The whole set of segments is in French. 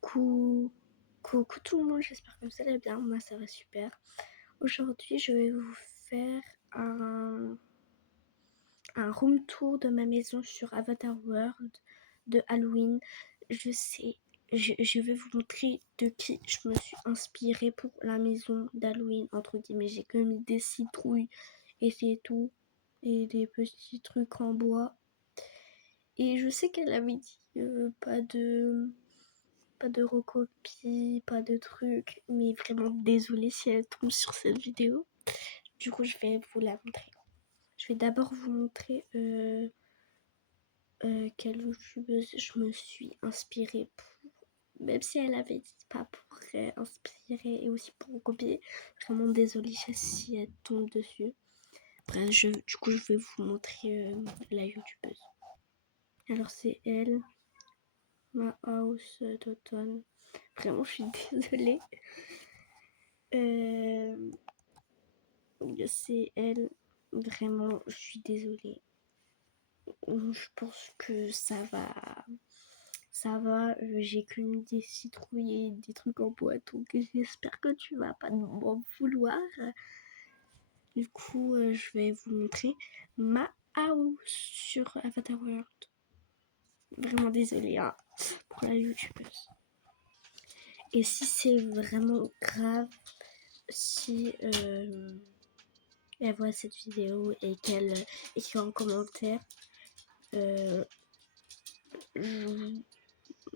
Coucou tout le monde, j'espère que vous allez bien. Moi ça va super. Aujourd'hui je vais vous faire un room tour de ma maison sur Avatar World de Halloween. Je sais, je vais vous montrer de qui je me suis inspirée pour la maison d'Halloween, entre guillemets. J'ai que mis des citrouilles et c'est tout. Et des petits trucs en bois. Et je sais qu'elle avait dit pas de recopie, pas de trucs, mais vraiment désolée si elle tombe sur cette vidéo. Du coup, je vais vous la montrer. Je vais d'abord vous montrer quelle youtubeuse je me suis inspirée pour, même si elle avait dit pas pour inspirer et aussi pour copier. Vraiment désolée si elle tombe dessus. Bref, du coup, je vais vous montrer la youtubeuse. Alors, c'est elle, ma house d'automne. Vraiment, je suis désolée. C'est elle. Vraiment, je suis désolée. Je pense que ça va. Ça va. J'ai que mis des citrouilles et des trucs en bois. Donc j'espère que tu vas pas m'en vouloir. Du coup, je vais vous montrer ma house sur Avatar World. Vraiment désolée hein, pour la youtubeuse. Et si c'est vraiment grave, si elle voit cette vidéo et qu'elle écrit en commentaire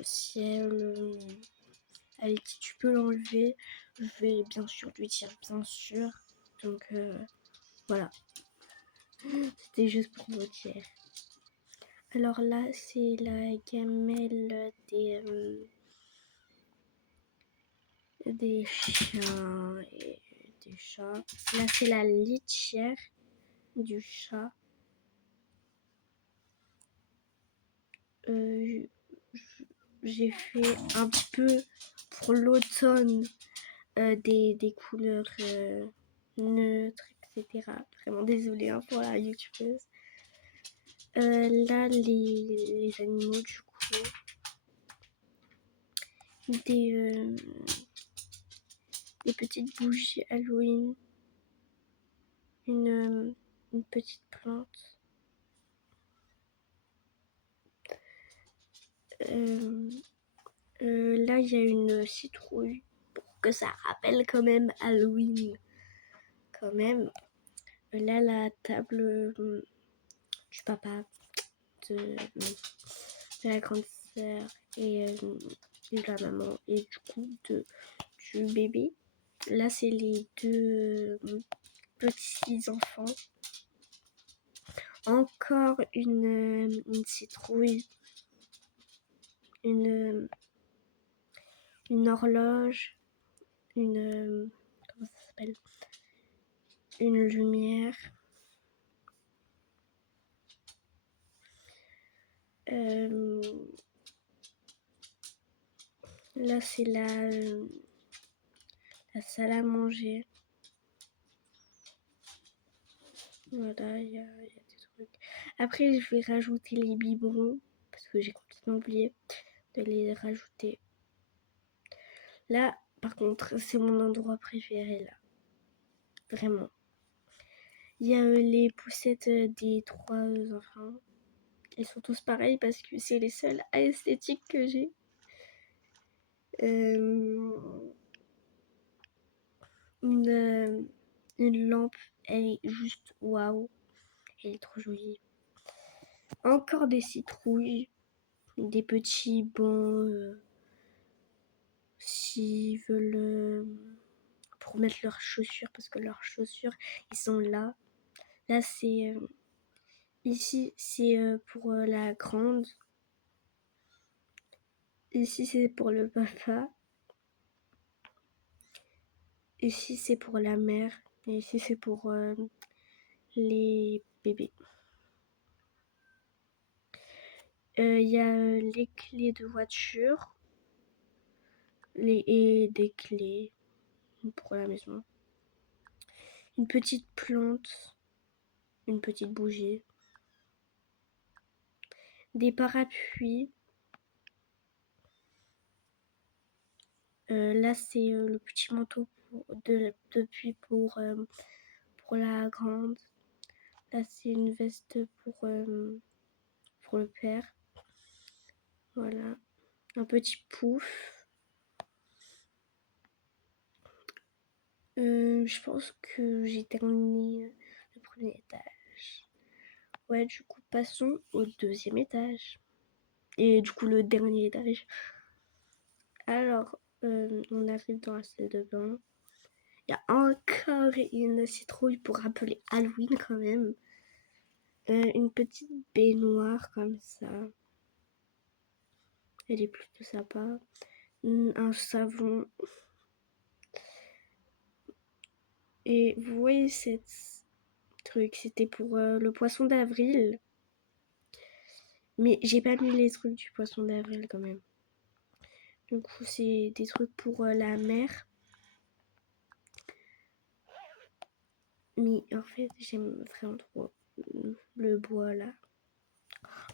si elle dit tu peux l'enlever, je vais bien sûr lui dire bien sûr. Donc voilà, c'était juste pour vous dire. Alors là c'est la gamelle des chiens et des chats. Là c'est la litière du chat. J'ai fait un petit peu pour l'automne des couleurs neutres, etc. Vraiment désolée hein, pour la youtubeuse. Là, les animaux, du coup, des petites bougies Halloween, une petite plante. Là, il y a une citrouille pour que ça rappelle quand même Halloween. Quand même. Là, la table du papa, de la grande sœur et de la maman et du coup du bébé. Là, c'est les deux petits enfants. Encore une citrouille, une horloge, comment ça s'appelle, une lumière. Là, c'est la salle à manger. Voilà, il y a des trucs. Après, je vais rajouter les biberons parce que j'ai complètement oublié de les rajouter. Là, par contre, c'est mon endroit préféré là. Vraiment. Il y a les poussettes des trois enfants. Ils sont tous pareils parce que c'est les seuls esthétiques que j'ai. Une lampe, elle est juste waouh. Elle est trop jolie. Encore des citrouilles, des petits bons s'ils veulent pour mettre leurs chaussures parce que leurs chaussures ils sont là. Là c'est ici c'est pour la grande. Ici c'est pour le papa. Ici c'est pour la mère. Et ici c'est pour les bébés. Il y a les clés de voiture et des clés pour la maison. Une petite plante, une petite bougie, des parapluies, Là, c'est le petit manteau pour la grande. Là, c'est une veste pour le père. Voilà. Un petit pouf. Je pense que j'ai terminé le premier étage. Ouais, du coup, passons au deuxième étage. Et du coup, le dernier étage. Alors, on arrive dans la salle de bain. Il y a encore une citrouille pour rappeler Halloween quand même. Une petite baignoire comme ça. Elle est plutôt sympa. Un savon. Et vous voyez cette truc, c'était pour le poisson d'avril. Mais j'ai pas mis les trucs du poisson d'avril quand même. Du coup, c'est des trucs pour la mer. Mais en fait, j'aime vraiment trop le bois là.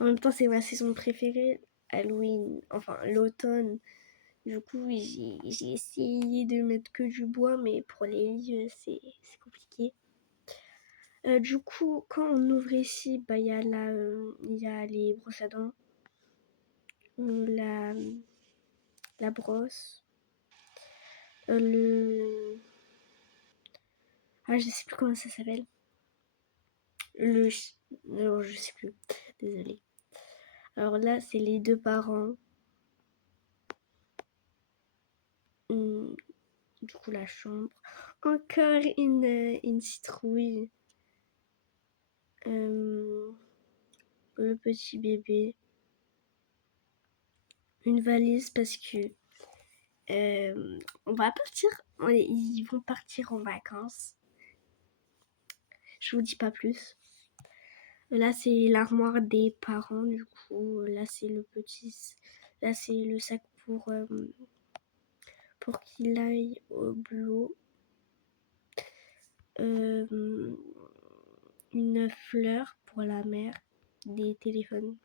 En même temps, c'est ma saison préférée, Halloween, enfin l'automne. Du coup, j'ai essayé de mettre que du bois, mais pour les lits, c'est compliqué. Du coup, quand on ouvre ici, bah, il y a les brosses à dents, la, la brosse, le... Ah, je sais plus comment ça s'appelle. Le... Non, je sais plus. Désolée. Alors là, c'est les deux parents. Du coup, la chambre. Encore une citrouille. Le petit bébé. Une valise parce que on va partir. Ils vont partir en vacances. Je vous dis pas plus. Là, c'est l'armoire des parents, du coup. Là, c'est le petit. Là, c'est le sac pour qu'il aille au boulot. Une fleur pour la mère. Des téléphones.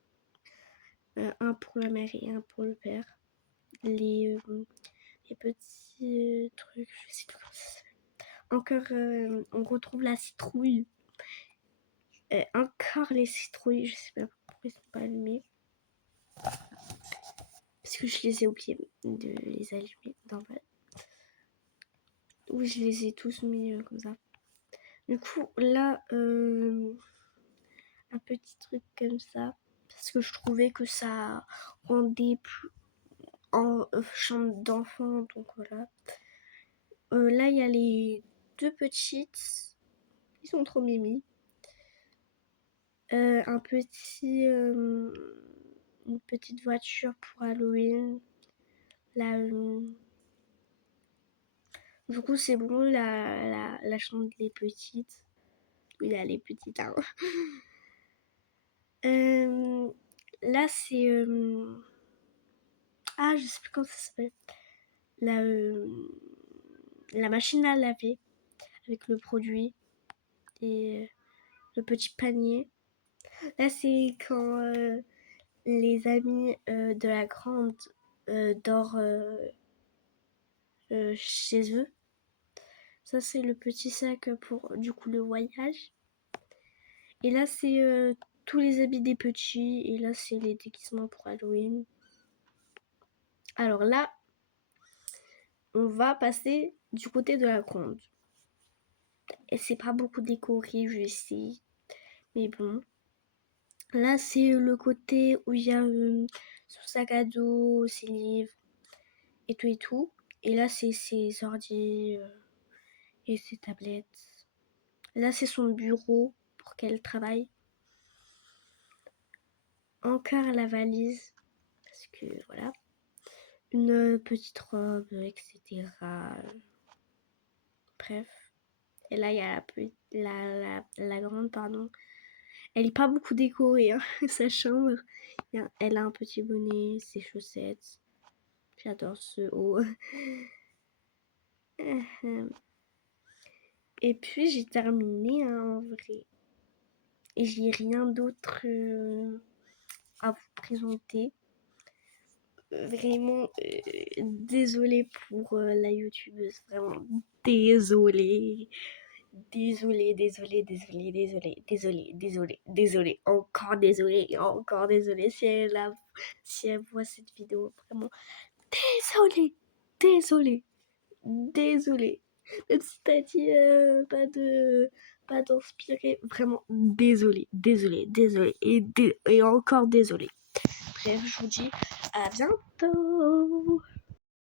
Un pour la mère et un pour le père. Les petits trucs, je sais pas comment ça s'appelle. Encore, on retrouve la citrouille. Encore les citrouilles, je sais pas pourquoi ils sont pas allumés. Parce que je les ai oubliés de les allumer. Oui, je les ai tous mis comme ça. Du coup, là, un petit truc comme ça. Parce que je trouvais que ça rendait plus en chambre d'enfant. Donc voilà. Là, il y a les deux petites. Ils sont trop mimi. Un petit, une petite voiture pour Halloween. Là, du coup, c'est bon, la chambre des petites. Oui, elle est petite, hein. Là, c'est... Ah, je sais plus comment ça s'appelle. La, la machine à laver avec le produit et le petit panier. Là, c'est quand les amis de la grande dorment chez eux. Ça, c'est le petit sac pour du coup le voyage. Et là, c'est tous les habits des petits. Et là, c'est les déguisements pour Halloween. Alors là, on va passer du côté de la grande. Et c'est pas beaucoup décoré, je sais. Mais bon. Là, c'est le côté où il y a son sac à dos, ses livres et tout et tout. Et là, c'est ses ordi et ses tablettes. Là, c'est son bureau pour qu'elle travaille. Encore la valise. Parce que voilà. Une petite robe, etc. Bref. Et là, il y a la grande, pardon. Elle est pas beaucoup décorée, hein, sa chambre. Elle a un petit bonnet, ses chaussettes. J'adore ce haut. Et puis, j'ai terminé, hein, en vrai. Et j'ai rien d'autre à vous présenter. Vraiment, désolée pour la youtubeuse, vraiment désolée. Désolée, désolée, désolée, désolée, désolée, désolée, désolée, encore désolée, et encore désolée si elle voit cette vidéo, vraiment désolée, désolée, désolée. Même si t'as dit pas d'inspirer, vraiment désolée, désolée, désolée, et encore désolée. Bref, je vous dis à bientôt.